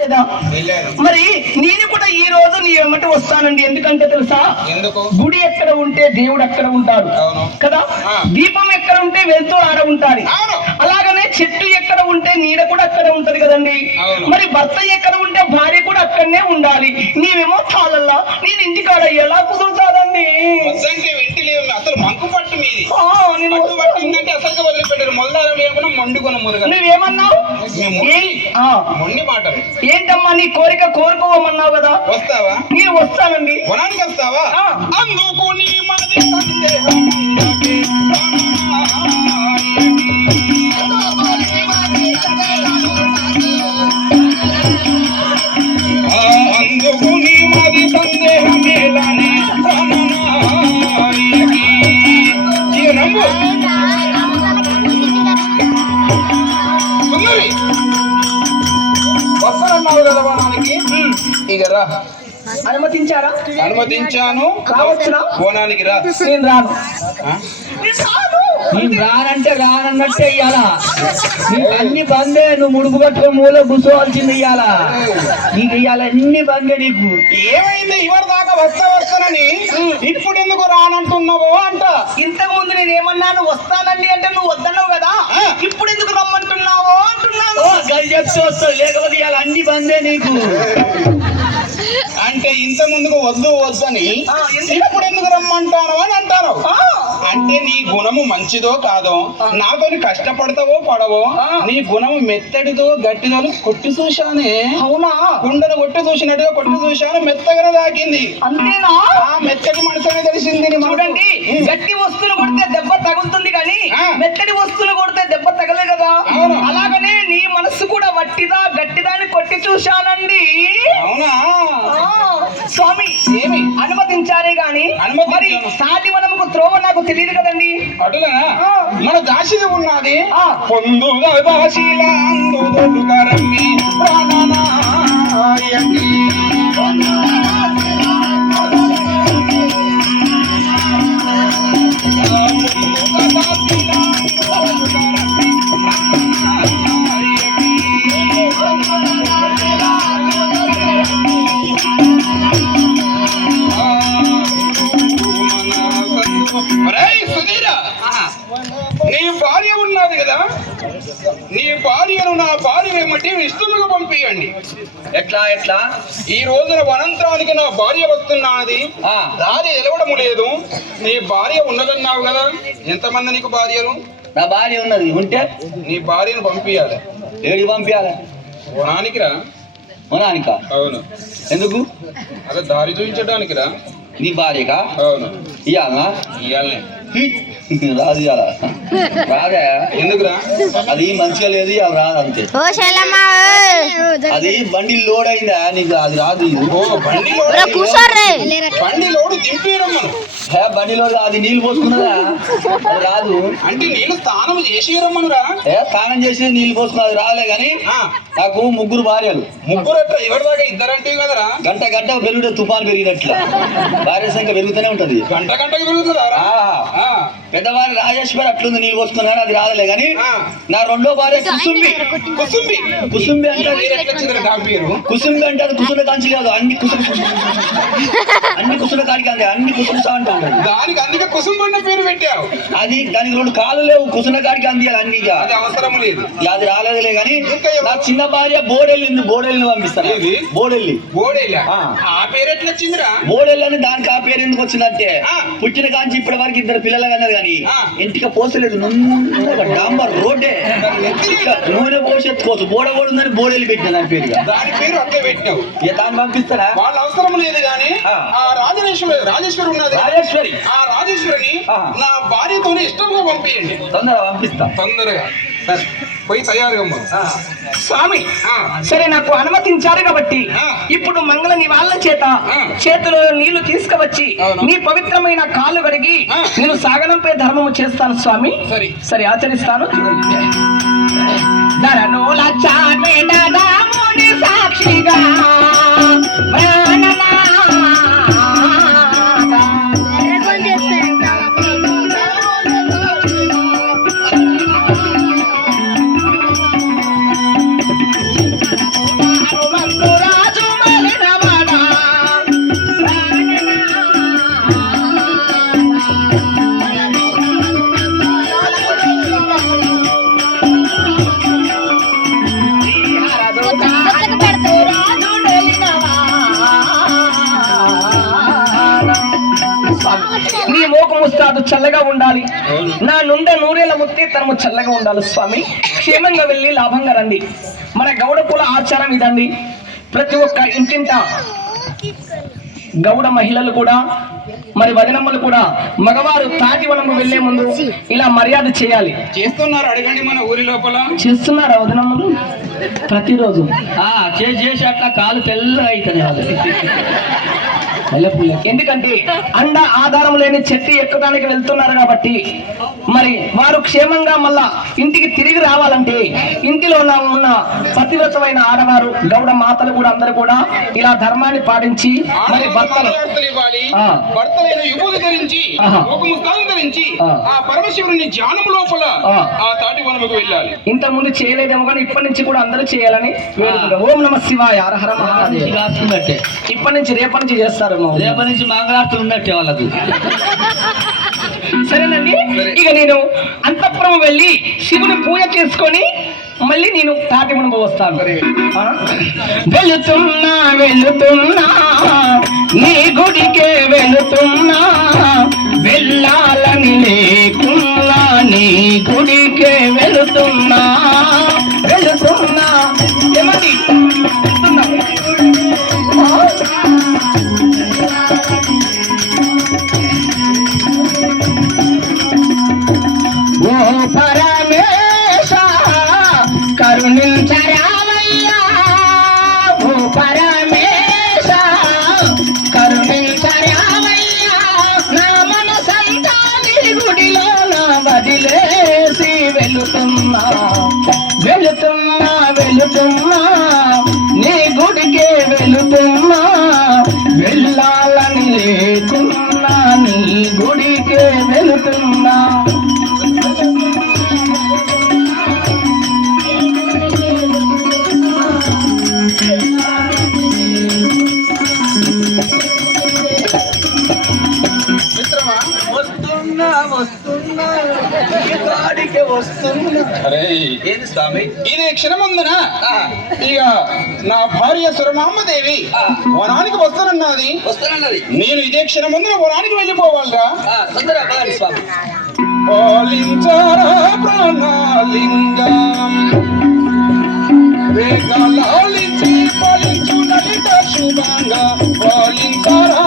లేదా మరి నేను కూడా ఈ రోజు నీ వెంబటి వస్తానండి. ఎందుకంటే తెలుసా, గుడి ఎక్కడ ఉంటే దేవుడు అక్కడ ఉంటాడు కదా, దీపం ఎక్కడ ఉంటే వెళ్తూ ఆడ ఉంటాడు, అలాగనే చెట్టు ఎక్కడ ఉంటే నీడ కూడా అక్కడ ఉంటది కదండి. మరి భర్త ఎక్కడ ఉంటే భార్య కూడా అక్కడనే ఉండాలి. నీవేమో తాళల్లా, నేను ఇంటికాడ ఎలా కుదురుతాదండి? అసలు మంకు పట్టు మీది అసలు వదిలిపెట్టారు. మొదలు లేకుండా మొండికొన మురుగ. నువ్వేమన్నావు? మొండి మాటలు ఏంటమ్మా నీ కోరిక? కోరుకోమన్నావు కదా. వస్తావా? నేను వస్తానండి. వనానికి వస్తావా? అందుకు నీ మాది సందేహం అందుకు నీ మాది సందేహమేలని వస్తానన్నావు కదా వనానికి. ఇక రా. అనుమతించారా? అనుమతించాను. రావచ్చునా? వనానికి రా. నేను రాను. నేను రానంటే రానన్నట్టే ఇయ్యాలా. నీకు అన్ని బందే. నువ్వు ముడుపు కట్టుకుని మూల కూర్చోవాల్సింది ఇయ్యాలా. నీకు ఇయ్యాల అన్ని బందే. నీకు ఏమైంది? ఇవరి దాకా వస్తానని ఇప్పుడు ఎందుకు రానంటున్నావు అంట. ఇంతకు ముందు నేను ఏమన్నాను? వస్తానండి అంటే నువ్వు వద్దన్నావు కదా. ఇప్పుడు ఎందుకు రమ్మంటున్నావు అంటున్నాను. వస్తావు, లేకపోతే ఇవాళ అన్ని బందే నీకు. అంటే ఇంత ముందుకు వద్దు వద్దని ఇప్పుడు ఎందుకు రమ్మంటాను అని అంటారు. అంటే నీ గుణము మంచిదో కాదో, నాతో కష్టపడతావో పడవో, నీ గుణము మెత్తడిదో గట్టిదో కొట్టి చూశానే. అవునా? కుండను కొట్టి చూసినట్టుగా కొట్టి చూశాను. మెత్తగానే దాకింది. అంతేనా? మెత్తటి మనసునే తెలిసింది. చూడండి, గట్టి వస్తువులు కొడితే దెబ్బ తగులుతుంది కానీ మెత్తడి వస్తువులు కొడితే దెబ్బ తగలే కదా. అలాగనే నీ మనసు కూడా వట్టిదా గట్టిదా అని కొట్టి చూశానండి. అవునా స్వామి? ఏమి అనుమతించారే గాని మరి సాటి మనముకు త్రోవ నాకు తెలియదు కదండి. అటులనా మన దాసిది ఉన్నది. పొందుగా దాసిలా అందుదొడ్డుగా రమ్మి ప్రాణనాయకి. నీ భార్య ఉన్నది కదా, నీ భార్యను నా భార్య ఏమంటే ఇష్టముగా పంపియండి. ఎట్లా ఎట్లా? ఈ రోజున వనంతరానికి నా భార్య వస్తున్నది. దారి ఎలవడము లేదు. నీ భార్య ఉన్నదన్నావు కదా. ఎంతమంది నీకు భార్యలు? నా భార్య ఉన్నది. ఉంటే నీ భార్యను పంపించాలి. ఏడికి పంపించాలి? వనానికి రా. వనానికా? అవును. ఎందుకు? అదే దారి చూపించడానికి రా. నీ భార్యకా? అవును. ఇయ్యాలనా? ఇయ్యాలనే. రాదు ఇయ్యాల. రాదా? ఎందుకురా? అది మంచిగా లేదు. అవి రాదు అంతే. అది బండి లోడ్ అయిందా నీకు? అది రాదు. బండి లోడు దింపేయడం. బండి లోడ్ అది నీళ్ళు పోసుకున్నదా? అది రాదు. అంటే నీళ్ళు స్నానం చేసి రమ్మనురా. స్నానం చేసి నీళ్ళు పోసుకున్నా అది రాలే గాని నాకు ముగ్గురు భార్యలు. ముగ్గురు అట్లా ఎవరి దాకా ఇద్దరంటే కదరా. గంట గంట పెరుగుడే తుఫాను పెరిగినట్ల భార్య సంఖ్య పెరుగుతూనే ఉంటది. గంట గంటకు పెరుగుతుందా? పెద్దవారి రాజేశ్వరి అట్లుంది నీళ్ళు పోసుకున్నాడు. అది రాలే గాని నా రెండో భార్య కుసుంబి. కుసుంబి కుసుంబి అంటే కుసుంబి అంటే అది కుసుల కాంచి కాదు. అన్ని కుసుల కాడికి అంతే. అన్ని కుసులుతా అంటాడు. దానికి అందుకే కుసుంబి అన్న పేరు పెట్టావు. అది దానికి రెండు కాళ్ళు లేవు. కుసుల కాడికి అందియాలి అన్ని. అది అవసరం లేదు. అది రాలేదులే గాని నా చిన్న భార్య బోడెల్లింది. బోడెల్ని పంపిస్తాను. బోడెల్లి. బోడెల్లి ఆ పేరు ఎట్లా వచ్చిందిరా? బోడెల్లి అని దానికి ఆ పేరు ఎందుకు వచ్చిందంటే పుట్టిన కాంచి ఇప్పటి వరకు ఇద్దరు పిల్లలు కన్నది కానీ ఇంటికి పోసలేదు. డాంబర్ రోడ్డే నూనె పోసెత్తుకోవచ్చు. బోడ ఉందని బోడెల్లి పెట్టిన దాని పేరు. దాని పేరు అట్లే పెట్టినావు. దాన్ని పంపిస్తారా? వాళ్ళ అవసరం లేదు కానీ ఆ రాజేశ్వరి ఉన్నది. రాజేశ్వరి. ఆ రాజేశ్వరిని నా భార్యతోనే ఇష్టంగా పంపించండి. తొందరగా పంపిస్తా. తొందరగా పోయి తయారుగా. స్వామి సరే, నాకు అనుమతించారు కాబట్టి ఇప్పుడు మంగళ నీ వాళ్ళ చేతిలో నీళ్లు తీసుకువచ్చి నీ పవిత్రమైన కాళ్ళు కడిగి నేను సాగనంపై ధర్మము చేస్తాను స్వామి. సరే ఆచరిస్తాను. సాక్షిగా ఉస్తాదు చల్లగా ఉండాలి, నా నుండి నూరేళ్ల ముత్తే తనము చల్లగా ఉండాలి స్వామి. క్షేమంగా వెళ్ళి లాభంగా రండి. మన గౌడ కుల ఆచారం ఇదండి. ప్రతి ఒక్క ఇంటింట గౌడ మహిళలు కూడా మరి వదినమ్మలు కూడా మగవారు తాటి వనము వెళ్లే ముందు ఇలా మర్యాద చేయాలి. చేస్తున్నారు, అడగండి మన ఊరి లోపల చేస్తున్నారా వదినమ్మలు? ప్రతిరోజు చేసి అట్లా కాలు తెల్లగా అవుతుంది. ఎందుకంటే అండ ఆధారం లేని చెట్టు ఎక్కడానికి వెళ్తున్నారు కాబట్టి మరి వారు క్షేమంగా మళ్ళా ఇంటికి తిరిగి రావాలంటే ఇంటిలో ఉన్న పతివ్రతమైన ఆడవారు గౌడ మాతలు కూడా అందరూ కూడా ఇలా ధర్మాన్ని పాటించి మరి భర్తలైన యువతి ధరించి ఒక ముస్తాను ధరించి ఆ పరమశివుని ధ్యానం లోపల ఆ తాటి వనముకు వెళ్ళాలి. ఇంత ముందు చేయలేదేమో కానీ ఇప్పటి నుంచి కూడా అందరూ చేయాలని వేడుకుంటారు. ఓం నమ శివాయ హర హర మహాదేవ. ఇప్పటి నుంచి రేపటి నుంచి చేస్తారు, రేపటి నుంచి మంగళార్తులు ఉన్నట్టే వాళ్ళకు. సరేనండి. ఇక నేను అంతఃపురం వెళ్ళి శివుని పూజ చేసుకొని మళ్ళీ నేను తాటి మునుపు వస్తాను. వెళుతున్నా వెళుతున్నా నీ గుడికే వెళుతున్నా, వెళ్ళాలని లేకున్నా నీ గుడికే వెళుతున్నా. వెళుతున్నా ఏమండి ఓ పరమేశ కరుణించరామయ్యా, ఓ పరమేశ కరుణించరామయ్యా, నా మనసంతా నీ గుడిలో నా వదిలేసి వెళుతున్నా. వెళుతున్నా వెళుతున్నా నీ గుడికే వెళుతున్నా, వెళ్ళాలని లేకున్నా నీ గుడికే వెళుతున్నా. ఏంది స్వామి ఇది క్షణమందున ఇక నా భార్య సురమాంబదేవి వనానికి వస్తానన్నది. నేను ఇదే క్షణమందున వనానికి వెళ్ళిపోవాలరా. తొందరగా పదండి స్వామి. పాలించారా ప్రాణాలింగం రేఖలాలించి పాలించు నడిత శుభంగా పాలించారా